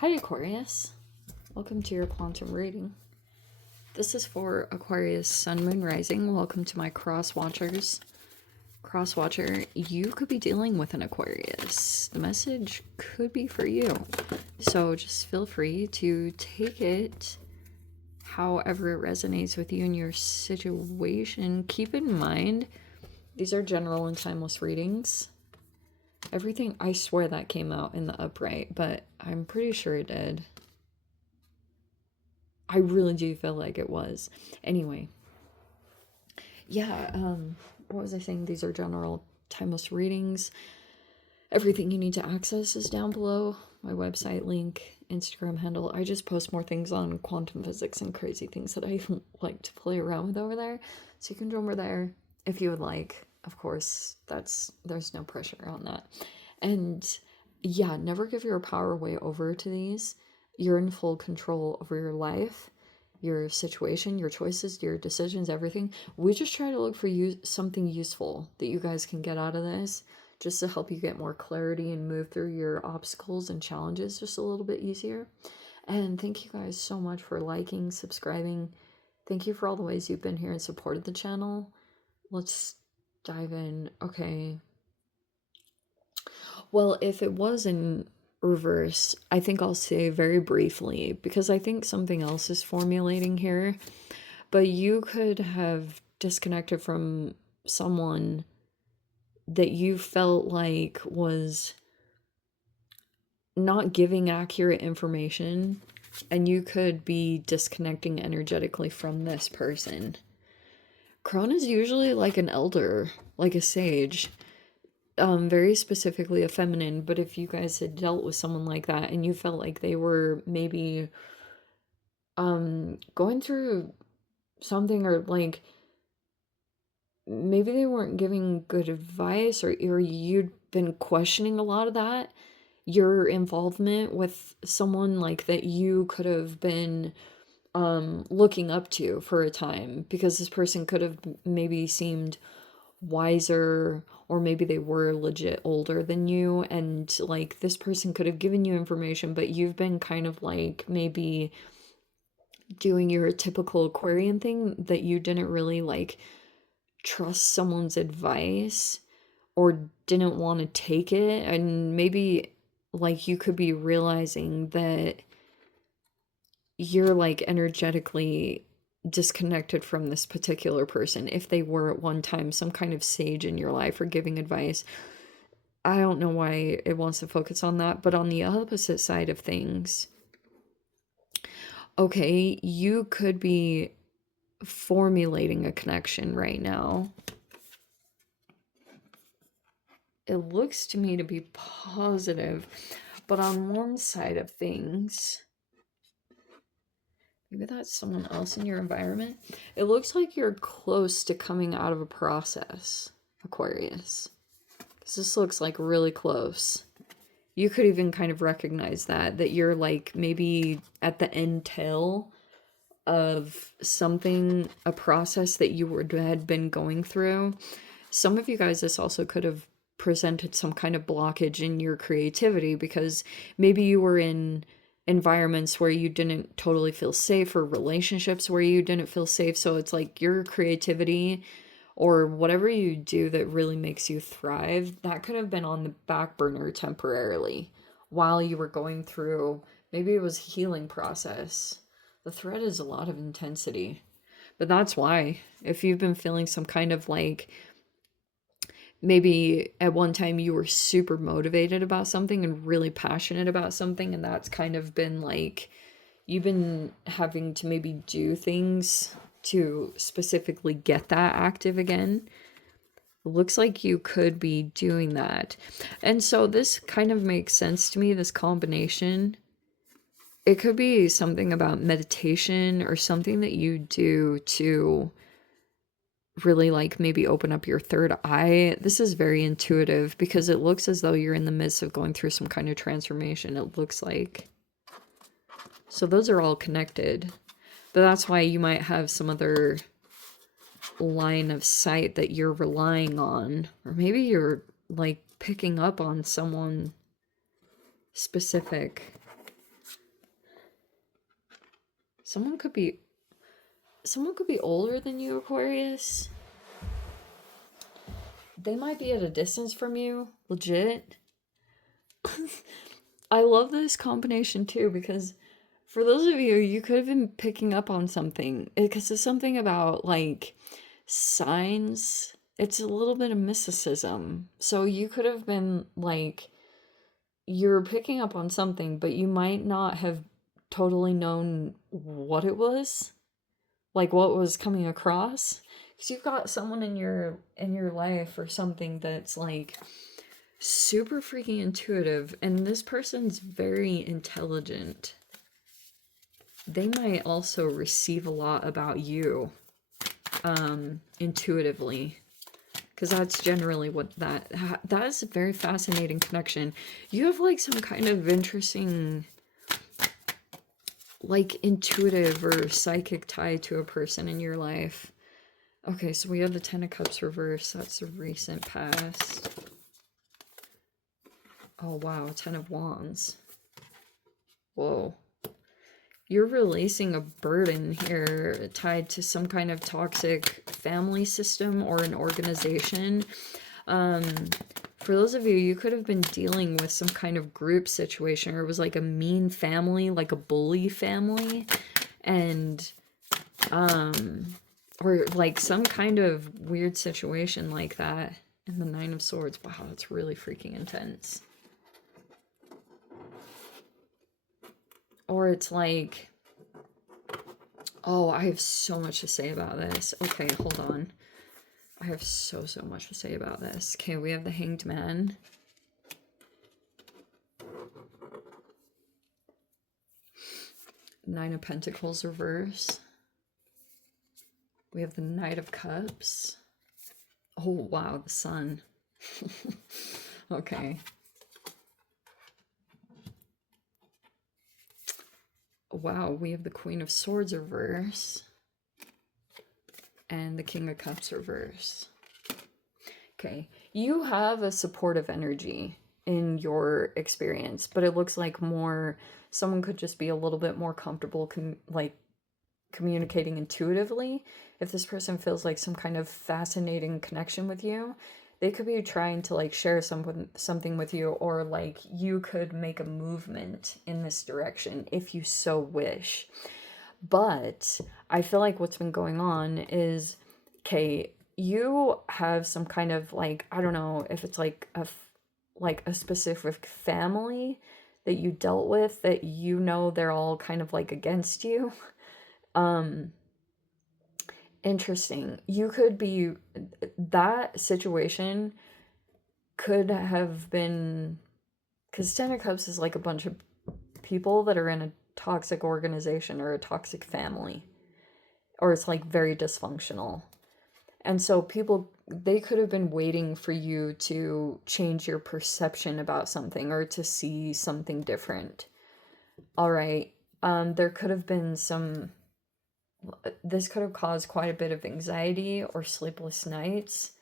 Hi Aquarius, welcome to your quantum reading. This is for Aquarius Sun, Moon, Rising. Welcome to my cross watchers. Cross watcher, you could be dealing with an Aquarius. The message could be for you. So just feel free to take it however it resonates with you and your situation. Keep in mind, these are general and timeless readings. Everything, I swear that came out in the upright, but I'm pretty sure it did. I really do feel like it was. Anyway. Yeah, what was I saying? These are general timeless readings. Everything you need to access is down below. My website link, Instagram handle. I just post more things on quantum physics and crazy things that I like to play around with over there. So you can jump over there if you would like. Of course, there's no pressure on that. And yeah, never give your power away over to these. You're in full control over your life, your situation, your choices, your decisions, everything. We just try to look for you something useful that you guys can get out of this, just to help you get more clarity and move through your obstacles and challenges just a little bit easier. And thank you guys so much for liking, subscribing. Thank you for all the ways you've been here and supported the channel. Let's dive in. Okay. Well, if it was in reverse, I think I'll say very briefly, because I think something else is formulating here. But you could have disconnected from someone that you felt like was not giving accurate information, and you could be disconnecting energetically from this person. Crone is usually like an elder, like a sage, very specifically a feminine. But if you guys had dealt with someone like that and you felt like they were maybe going through something, or like maybe they weren't giving good advice, or you'd been questioning a lot of that, your involvement with someone like that you could have been looking up to for a time, because this person could have maybe seemed wiser, or maybe they were legit older than you, and like this person could have given you information, but you've been kind of like maybe doing your typical Aquarian thing, that you didn't really like trust someone's advice or didn't want to take it. And maybe like you could be realizing that you're like energetically disconnected from this particular person, if they were at one time some kind of sage in your life or giving advice. I don't know why it wants to focus on that, but on the opposite side of things, okay, you could be formulating a connection right now. It looks to me to be positive, but on one side of things, maybe that's someone else in your environment. It looks like you're close to coming out of a process, Aquarius. Because this looks like really close. You could even kind of recognize that you're like maybe at the end tail of something, a process that you had been going through. Some of you guys, this also could have presented some kind of blockage in your creativity, because maybe you were in environments where you didn't totally feel safe, or relationships where you didn't feel safe. So it's like your creativity or whatever you do that really makes you thrive, that could have been on the back burner temporarily while you were going through, maybe it was a healing process. The thread is a lot of intensity, but that's why, if you've been feeling some kind of like, maybe at one time you were super motivated about something and really passionate about something, and that's kind of been like, you've been having to maybe do things to specifically get that active again. It looks like you could be doing that. And so this kind of makes sense to me, this combination. It could be something about meditation or something that you do to really like maybe open up your third eye. This is very intuitive, because it looks as though you're in the midst of going through some kind of transformation, it looks like. So those are all connected, but that's why you might have some other line of sight that you're relying on, or maybe you're like picking up on someone specific. Someone could be older than you, Aquarius. They might be at a distance from you, legit. I love this combination too because for those of you, you could have been picking up on something because it's something about like signs. It's a little bit of mysticism. So you could have been like, you're picking up on something, but you might not have totally known what it was, like what was coming across. Because you've got someone in your life or something that's like super freaking intuitive, and this person's very intelligent. They might also receive a lot about you intuitively, because that's generally what that is a very fascinating connection. You have like some kind of interesting like intuitive or psychic tie to a person in your life. Okay, so we have the Ten of Cups reverse. That's a recent past. Oh wow, Ten of Wands. Whoa. You're releasing a burden here tied to some kind of toxic family system or an organization. For those of you, you could have been dealing with some kind of group situation, or it was like a mean family, like a bully family, and or like some kind of weird situation like that. And the Nine of Swords. Wow, that's really freaking intense. Or it's like, oh, I have so much to say about this. Okay, hold on. I have so much to say about this. Okay, we have the Hanged Man. Nine of Pentacles reverse. We have the Knight of Cups. Oh, wow, the Sun. Okay. Wow, we have the Queen of Swords reverse. And the King of Cups reverse. Okay, you have a supportive energy in your experience, but it looks like more someone could just be a little bit more comfortable communicating intuitively. If this person feels like some kind of fascinating connection with you, they could be trying to like share something with you, or like you could make a movement in this direction if you so wish. But I feel like what's been going on is, okay, you have some kind of like, I don't know if it's like a specific family that you dealt with that you know they're all kind of like against you. Interesting. You could be, that situation could have been, because Ten of Cups is like a bunch of people that are in a toxic organization or a toxic family, or it's like very dysfunctional. And so people, they could have been waiting for you to change your perception about something or to see something different. All right. There could have been this could have caused quite a bit of anxiety or sleepless nights,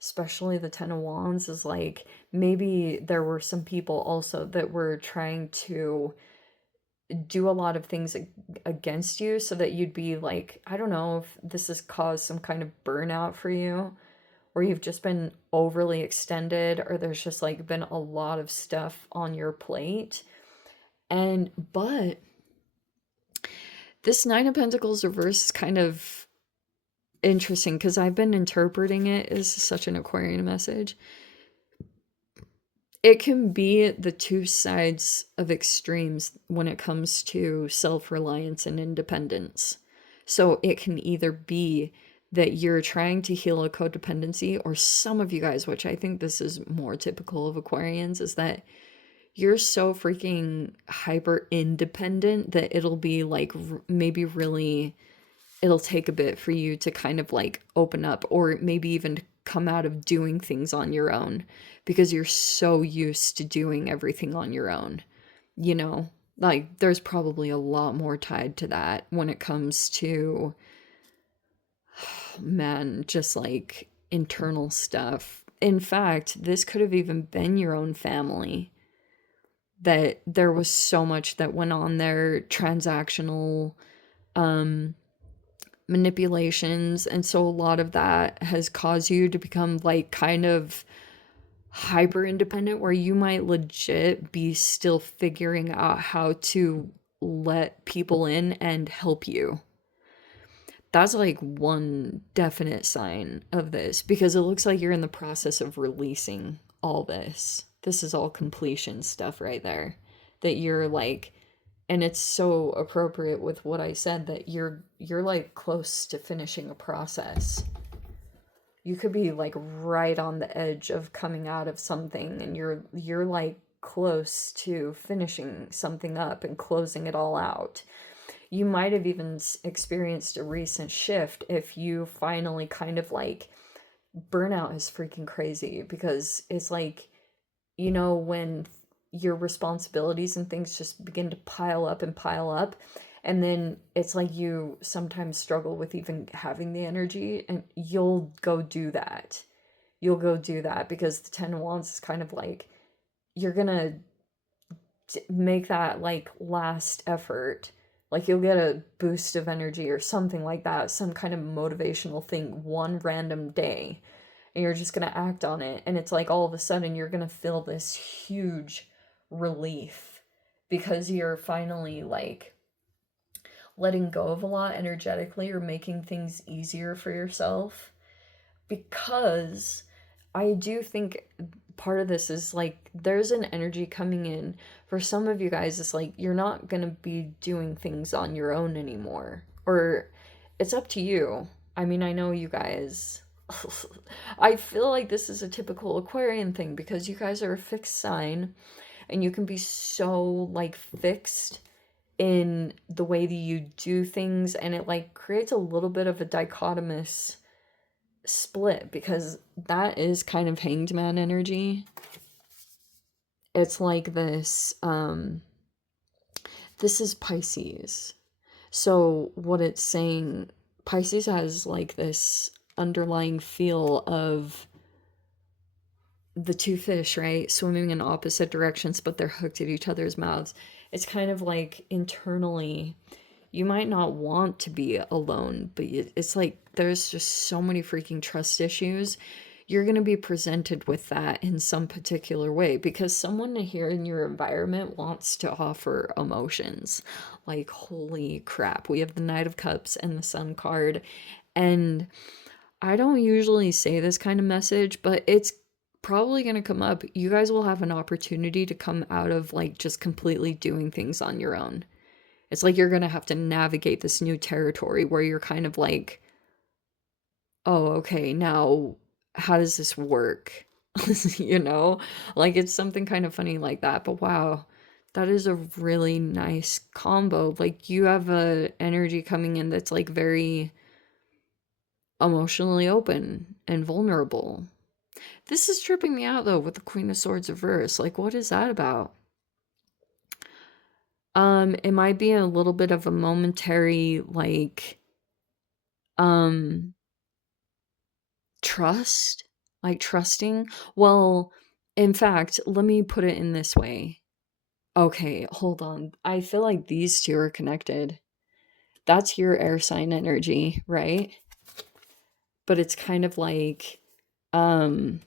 especially the Ten of Wands is like, maybe there were some people also that were trying to do a lot of things against you so that you'd be like, I don't know if this has caused some kind of burnout for you, or you've just been overly extended, or there's just like been a lot of stuff on your plate. But this Nine of Pentacles reverse is kind of interesting because I've been interpreting it as such an Aquarian message. It can be the two sides of extremes when it comes to self-reliance and independence. So it can either be that you're trying to heal a codependency, or some of you guys, which I think this is more typical of Aquarians, is that you're so freaking hyper independent that it'll be like maybe really, it'll take a bit for you to kind of like open up, or maybe even come out of doing things on your own because you're so used to doing everything on your own. You know, like there's probably a lot more tied to that when it comes to, man, just like internal stuff. In fact, this could have even been your own family, that there was so much that went on there, transactional, manipulations, and so a lot of that has caused you to become like kind of hyper independent, where you might legit be still figuring out how to let people in and help you. That's like one definite sign of this, because it looks like you're in the process of releasing all this. This is all completion stuff right there. That you're like, and it's so appropriate with what I said, that you're like close to finishing a process. You could be like right on the edge of coming out of something, and you're like close to finishing something up and closing it all out. You might have even experienced a recent shift if you finally kind of like, burnout is freaking crazy, because it's like, you know, when your responsibilities and things just begin to pile up and pile up, and then it's like you sometimes struggle with even having the energy, and you'll go do that. You'll go do that because the 10 of Wands is kind of like, you're gonna make that like last effort. Like you'll get a boost of energy or something like that, some kind of motivational thing one random day, and you're just gonna act on it. And it's like all of a sudden you're gonna feel this huge relief because you're finally like letting go of a lot energetically, or making things easier for yourself. Because I do think part of this is like, there's an energy coming in for some of you guys. It's like you're not going to be doing things on your own anymore, or it's up to you. I mean, I know you guys I feel like this is a typical Aquarian thing, because you guys are a fixed sign, and you can be so like fixed in the way that you do things, and it like creates a little bit of a dichotomous split, because that is kind of hanged man energy. It's like this is Pisces. So what it's saying, Pisces has like this underlying feel of the two fish, right? Swimming in opposite directions, but they're hooked at each other's mouths. It's kind of like internally, you might not want to be alone, but it's like there's just so many freaking trust issues. You're going to be presented with that in some particular way, because someone here in your environment wants to offer emotions. Like, holy crap, we have the Knight of Cups and the Sun card. And I don't usually say this kind of message, but it's probably going to come up. You guys will have an opportunity to come out of like just completely doing things on your own. It's like you're going to have to navigate this new territory where you're kind of like, oh, okay, now how does this work? You know, like it's something kind of funny like that. But wow, that is a really nice combo. Like you have a energy coming in that's like very emotionally open and vulnerable. This is tripping me out though with the Queen of Swords reverse. Like, what is that about? It might be a little bit of a momentary like um trust, like trusting. Well, in fact, let me put it in this way. Okay, hold on. I feel like these two are connected. That's your air sign energy, right? But it's kind of like um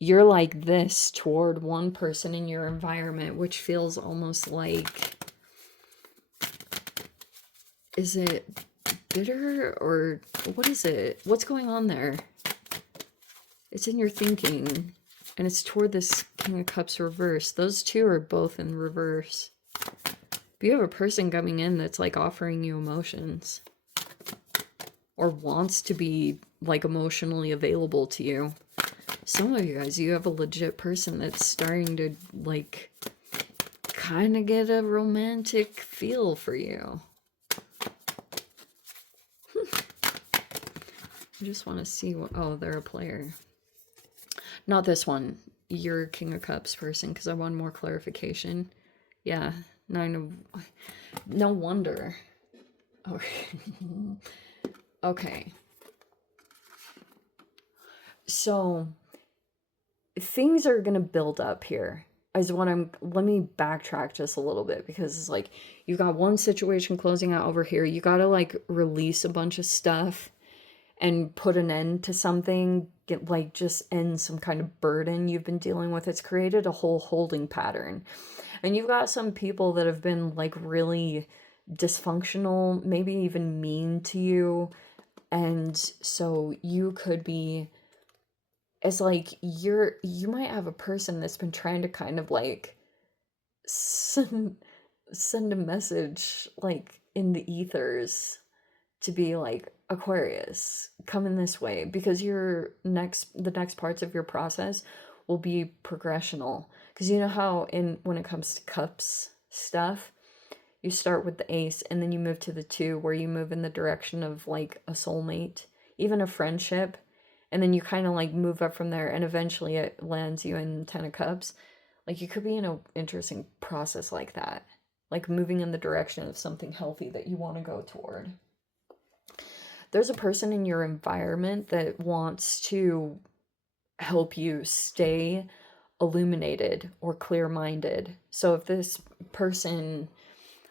you're like this toward one person in your environment, which feels almost like, is it bitter or what is it? What's going on there? It's in your thinking, and it's toward this King of Cups reverse. Those two are both in reverse. But you have a person coming in that's like offering you emotions, or wants to be like emotionally available to you. Some of you guys, you have a legit person that's starting to like kind of get a romantic feel for you. I just want to see what, oh, they're a player. Not this one. You're King of Cups person, because I want more clarification. Yeah, no wonder. Okay. Okay. So things are going to build up here. is what let me backtrack just a little bit, because it's like you got one situation closing out over here. You got to like release a bunch of stuff and put an end to something, get like just end some kind of burden you've been dealing with. It's created a whole holding pattern. And you've got some people that have been like really dysfunctional, maybe even mean to you. And so you could be, it's like you might have a person that's been trying to kind of like send send a message like in the ethers to be like, Aquarius, come in this way, because the next parts of your process will be progressional. Because you know how in when it comes to cups stuff, you start with the ace and then you move to the two, where you move in the direction of like a soulmate, even a friendship, and then you kind of like move up from there, and eventually it lands you in 10 of cups. Like you could be in an interesting process like that, like moving in the direction of something healthy that you want to go toward. There's a person in your environment that wants to help you stay illuminated or clear-minded. So if this person,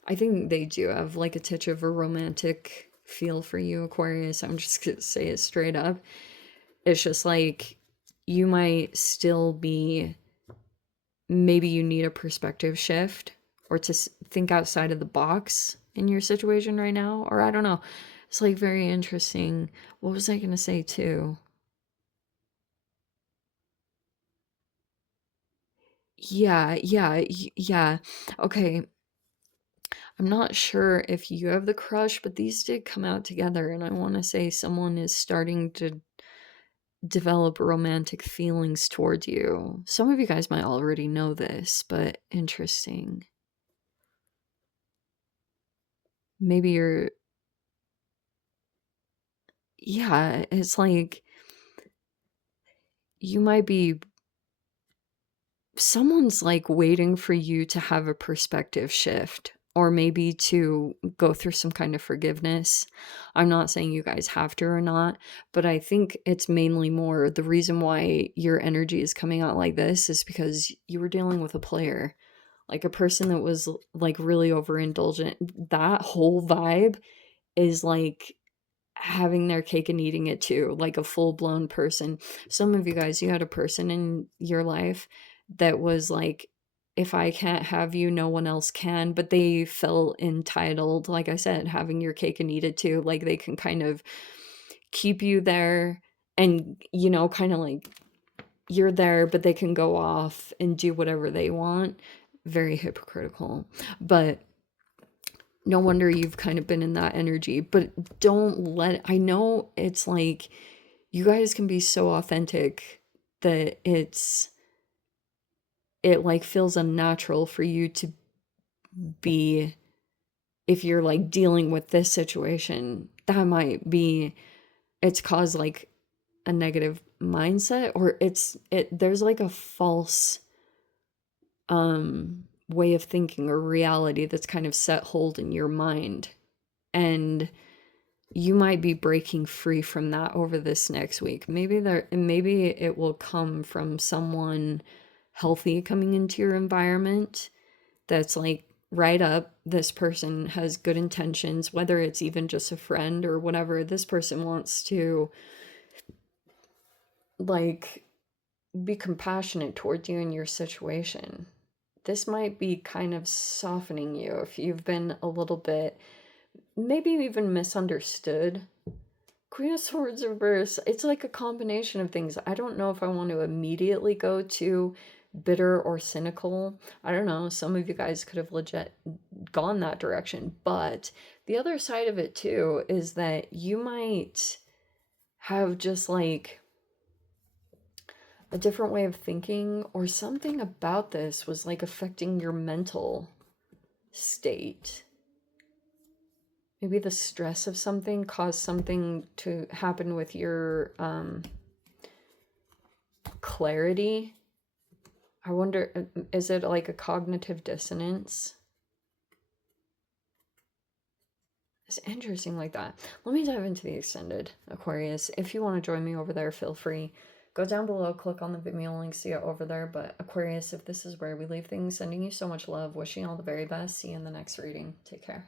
I think they do have like a touch of a romantic feel for you, Aquarius. I'm just gonna say it straight up. It's just like you might still be, maybe you need a perspective shift, or to think outside of the box in your situation right now, or I don't know. It's like very interesting. What was I going to say too? Yeah. Okay. I'm not sure if you have the crush, but these did come out together, and I want to say someone is starting to develop romantic feelings towards you. Some of you guys might already know this, but interesting. Maybe you're, yeah, it's like you might be, someone's like waiting for you to have a perspective shift, or maybe to go through some kind of forgiveness. I'm not saying you guys have to or not, but I think it's mainly more the reason why your energy is coming out like this is because you were dealing with a player, like a person that was like really overindulgent. That whole vibe is like having their cake and eating it too, like a full-blown person. Some of you guys, you had a person in your life that was like, if I can't have you, no one else can, but they felt entitled, like I said, having your cake and eat it too. Like they can kind of keep you there, and kind of like you're there, but they can go off and do whatever they want. Very hypocritical, but no wonder you've kind of been in that energy. But I know it's like you guys can be so authentic that it like feels unnatural for you to be, if you're like dealing with this situation, that might be, it's caused like a negative mindset, or there's like a false way of thinking or reality that's kind of set hold in your mind, and you might be breaking free from that over this next week. Maybe it will come from someone healthy coming into your environment that's like right up. This person has good intentions, whether it's even just a friend or whatever. This person wants to like be compassionate towards you in your situation. This might be kind of softening you if you've been a little bit, maybe even misunderstood. Queen of Swords reverse, it's like a combination of things. I don't know if I want to immediately go to bitter or cynical. I don't know. Some of you guys could have legit gone that direction. But the other side of it too is that you might have just like a different way of thinking, or something about this was like affecting your mental state. Maybe the stress of something caused something to happen with your clarity. I wonder, is it like a cognitive dissonance? It's interesting like that. Let me dive into the extended, Aquarius. If you want to join me over there, feel free. go down below, click on the Vimeo link, see it over there. But Aquarius, if this is where we leave things, sending you so much love, wishing you all the very best. See you in the next reading. Take care.